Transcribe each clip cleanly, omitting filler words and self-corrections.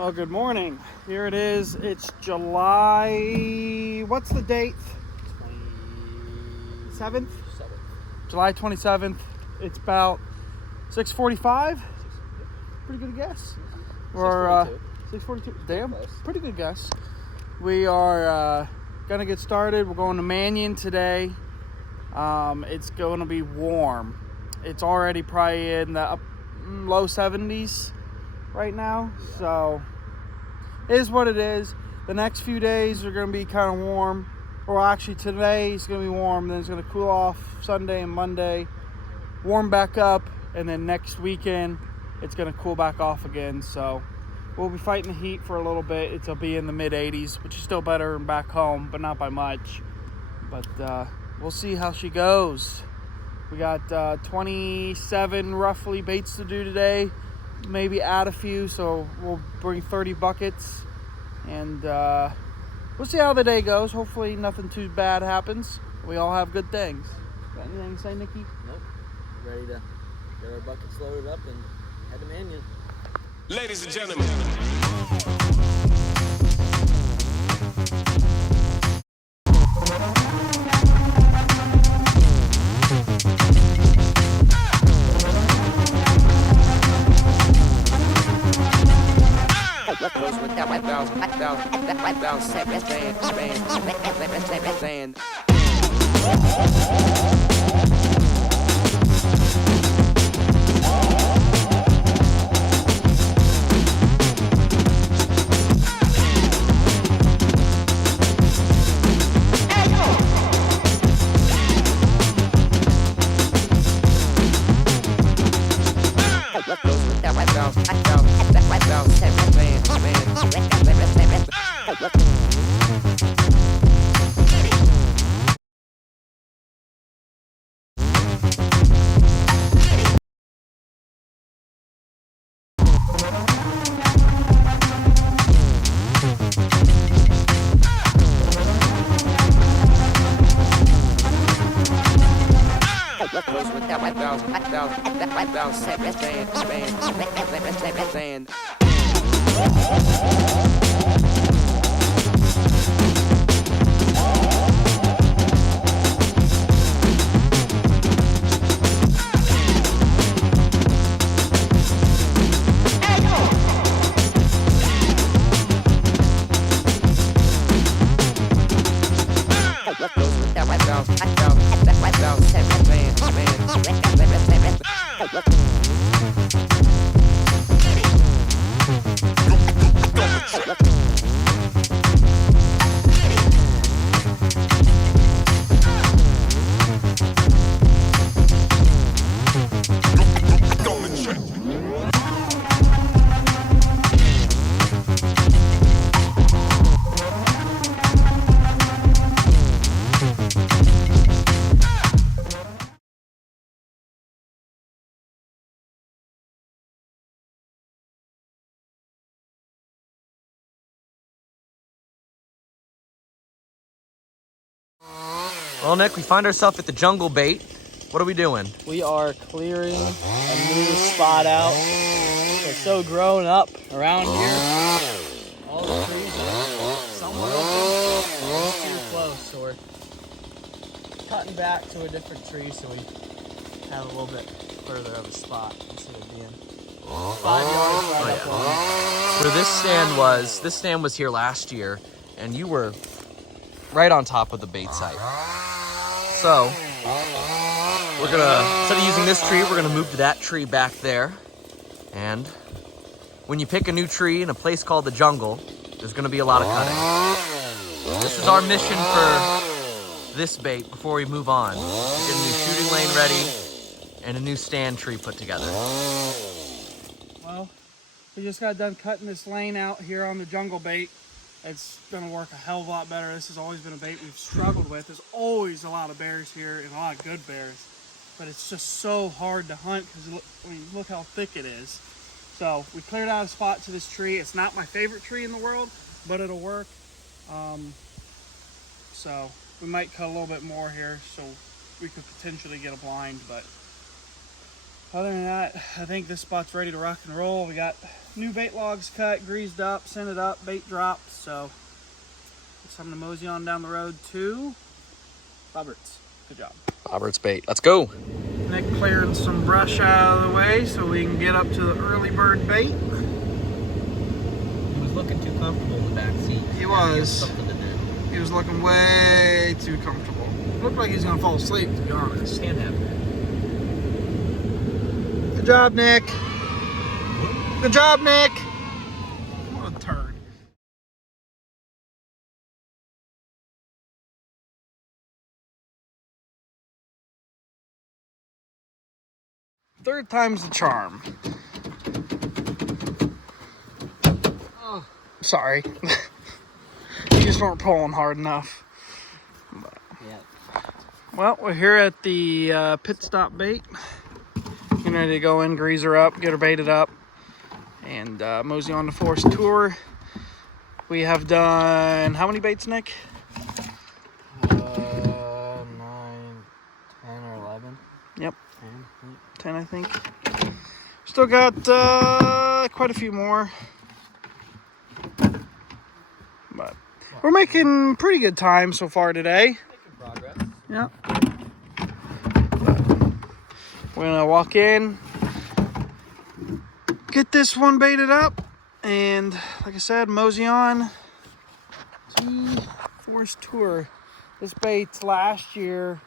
Well, good morning. Here it is. It's July, what's the date? 27th. July 27th. It's about 6:45. Pretty good guess. Or 6:42. Damn, pretty good guess. We are gonna get started. We're going to Manion today. It's going to be warm. It's already probably in the low 70s right now, so it is what it is. The next few days are going to be kind of warm, or actually today is going to be warm, then it's going to cool off Sunday and Monday, warm back up, and then next weekend it's going to cool back off again. So we'll be fighting the heat for a little bit. It'll be in the mid 80s, which is still better than back home, but not by much. But we'll see how she goes. We got 27 roughly baits to do today, maybe add a few, so we'll bring 30 buckets, and we'll see how the day goes. Hopefully nothing too bad happens. We all have good things. Got anything to say, Nikki? Nope. Ready to get our buckets loaded up and head to Manion. Ladies and gentlemen. Well, Nick, we find ourselves at the jungle bait. What are we doing? We are clearing a new spot out. It's so grown up around here. All the trees are somewhat open. It's too close, so we're cutting back to a different tree so we have a little bit further of a spot instead of being 5 yards right up on it. Where this stand was here last year, and you were right on top of the bait site. So we're gonna, instead of using this tree, we're gonna move to that tree back there. And when you pick a new tree in a place called the jungle, there's gonna be a lot of cutting. This is our mission for this bait before we move on. Get a new shooting lane ready and a new stand tree put together. Well, we just got done cutting this lane out here on the jungle bait. It's gonna work a hell of a lot better. This has always been a bait we've struggled with. There's always a lot of bears here and a lot of good bears, but it's just so hard to hunt because look how thick it is. So we cleared out a spot to this tree. It's not my favorite tree in the world, but it'll work. So we might cut a little bit more here so we could potentially get a blind, but Other than that, I think this spot's ready to rock and roll. We got new bait logs cut, greased up, scented up, bait dropped. So it's time to mosey on down the road to Robert's. Good job. Robert's bait. Let's go. Nick clearing some brush out of the way so we can get up to the early bird bait. He was looking too comfortable in the back seat. He was. Something to do. He was looking way too comfortable. Looked like he was gonna fall asleep, to be honest. Can't happen. Good job, Nick. Good job, Nick. What a turd. Third time's the charm. Oh, sorry. You just weren't pulling hard enough. Yeah. Well, we're here at the pit stop bait. Getting ready to go in, grease her up, get her baited up, and mosey on the Forest Tour. We have done how many baits, Nick? 9, 10, or 11. Yep, 10. 10 I think. Still got quite a few more. But we're making pretty good time so far today. Making progress. Yeah. We're gonna walk in, get this one baited up, and like I said, mosey on to Forest Tour. This bait's last year.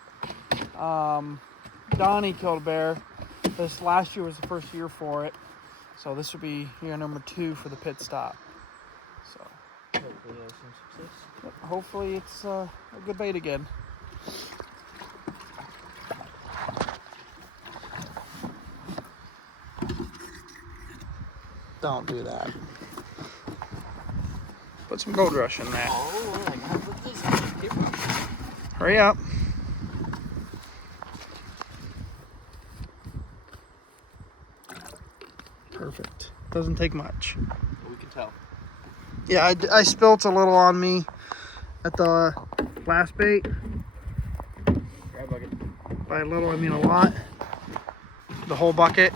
Donnie killed a bear. This last year was the first year for it, so this would be year number 2 for the pit stop. So Hopefully, have some success. hopefully it's a good bait again. Don't do that. Put some gold rush in that. Oh, I gotta put this in. Hurry up. Perfect. Doesn't take much. We can tell. Yeah, I spilt a little on me at the last bait. Grab bucket. By a little, I mean a lot. The whole bucket.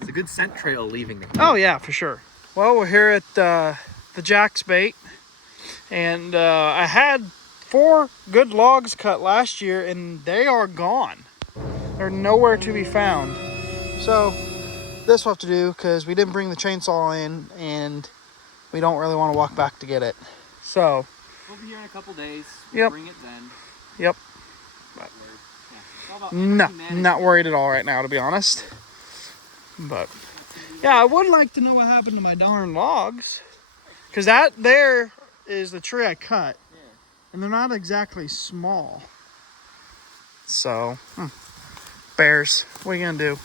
It's a good scent trail leaving there. Oh yeah, for sure. Well, we're here at the Jack's bait, and I had 4 good logs cut last year, and they are gone. They're nowhere to be found. So this we'll have to do because we didn't bring the chainsaw in, and we don't really want to walk back to get it. So We'll be here in a couple days. Yep. Bring it then. yep, Yeah. It's all about no, energy management. not worried at all right now, to be honest. But yeah, I would like to know what happened to my darn logs, because that there is the tree I cut, Yeah. and they're not exactly small. So, bears, what are you gonna do?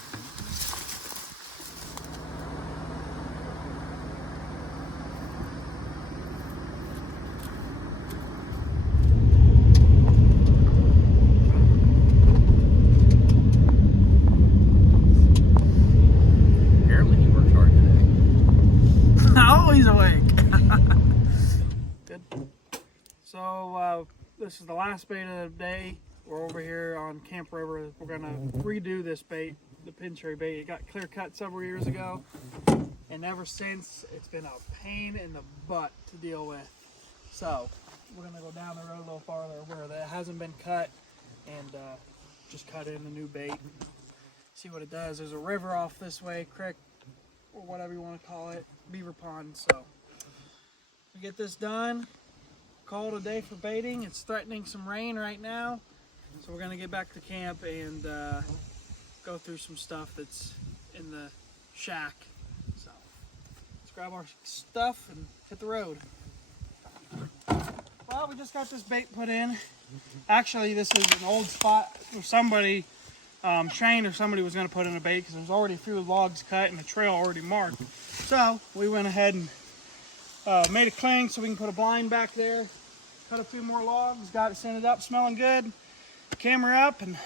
Apparently he worked hard today. Always awake. Good. So this is the last bait of the day. We're over here on Camp River. We're gonna redo this bait, the pincher bait. It got clear cut several years ago, and ever since it's been a pain in the butt to deal with. So we're gonna go down the road a little farther where that hasn't been cut, and just cut in the new bait. See what it does. There's a river off this way, creek, or whatever you want to call it, beaver pond. So we get this done, call it a day for baiting. It's threatening some rain right now, so we're gonna get back to camp and go through some stuff that's in the shack. So let's grab our stuff and hit the road. Well, we just got this bait put in. Actually, this is an old spot where somebody, Shane or somebody, was going to put in a bait because there's already a few logs cut and the trail already marked. So we went ahead and made a cling so we can put a blind back there. Cut a few more logs, got it scented up, smelling good. Camera up and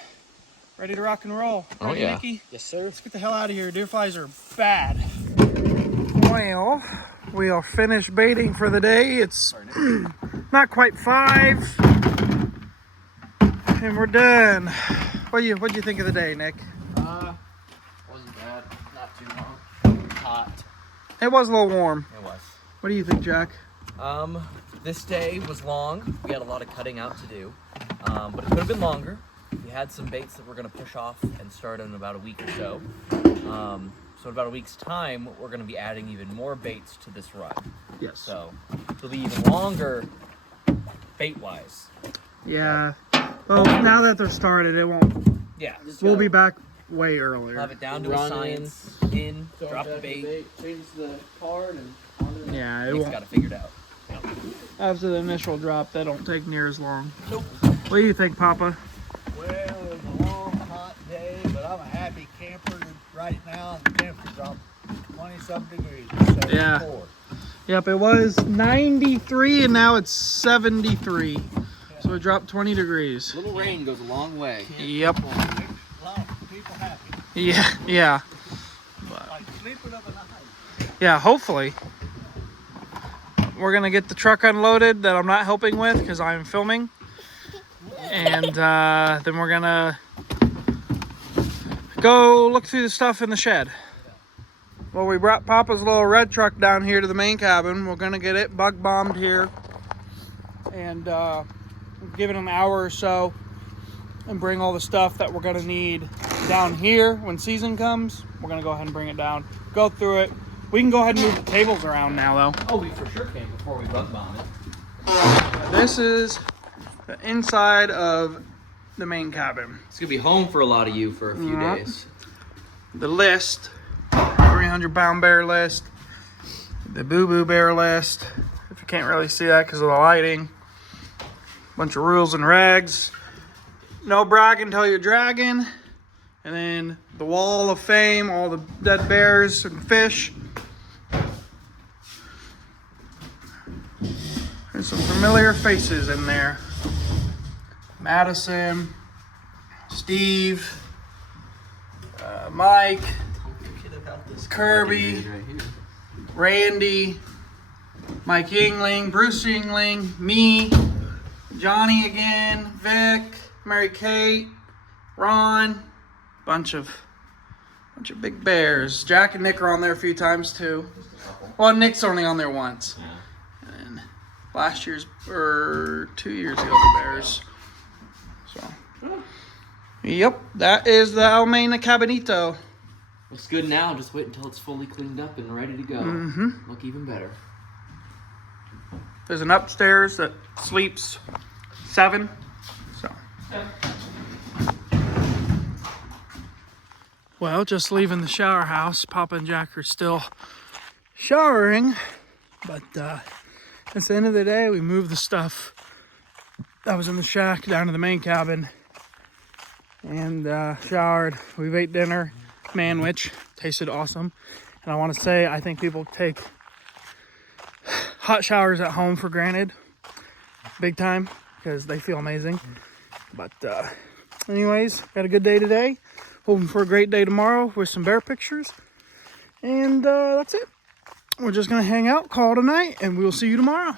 ready to rock and roll. Oh, Ready, yeah. Nikki? Yes, sir. Let's get the hell out of here. Deer flies are bad. Well, we are finished baiting for the day. It's not quite 5, and we're done. What do you think of the day, Nick? I It was a little warm. It was. What do you think, Jack? This day was long. We had a lot of cutting out to do, but it could have been longer. We had some baits that we're going to push off and start in about a week or so. So in about a week's time, we're going to be adding even more baits to this run. Yes. So it'll be even longer bait-wise. Yeah. Well, now that they're started, it won't. Yeah. We'll be back way earlier. Have it down to a science. Drop the bait. Change the card and onto the Yeah, it Nick's won't. got it figured out. After the initial drop, they don't take near as long. Nope. What do you think, Papa? Well, it was a long, hot day, but I'm a happy camper right now. The temperature dropped 20-something degrees. 74. Yeah. Yep, it was 93 and now it's 73. So it dropped 20 degrees. A little rain goes a long way. Yep. A lot of people happy. Yeah. Like sleeping of the night. Yeah, hopefully. We're going to get the truck unloaded that I'm not helping with because I'm filming. And then we're going to go look through the stuff in the shed. Well, we brought Papa's little red truck down here to the main cabin. We're going to get it bug bombed here. And give it an hour or so. And bring all the stuff that we're going to need down here when season comes. We're going to go ahead and bring it down. Go through it. We can go ahead and move the tables around now, though. Oh, we for sure can before we bug bomb it. This is the inside of the main cabin. It's gonna be home for a lot of you for a few Yeah. days. The list, 300-pound bear list, the boo-boo bear list. If you can't really see that because of the lighting. Bunch of rules and regs. No bragging till you're dragging. And then the wall of fame, all the dead bears and fish. There's some familiar faces in there. Madison, Steve, Mike, Kirby, Randy, Mike Yingling, Bruce Yingling, me, Johnny again, Vic, Mary Kate, Ron, bunch of big bears. Jack and Nick are on there a few times too. Well, Nick's only on there once. And last year's or 2 years ago the bears. So, yep, that is the Almena Cabinito. Looks good now. Just wait until it's fully cleaned up and ready to go. Mm-hmm. Look even better. There's an upstairs that sleeps 7. So. Well, just leaving the shower house. Papa and Jack are still showering, but at the end of the day, we moved the stuff that was in the shack down to the main cabin and showered. We ate dinner, manwich, tasted awesome. And I want to say, I think people take hot showers at home for granted, big time, because they feel amazing. But anyways, got a good day today. Hoping for a great day tomorrow with some bear pictures. And that's it. We're just going to hang out, call it a night, and we'll see you tomorrow.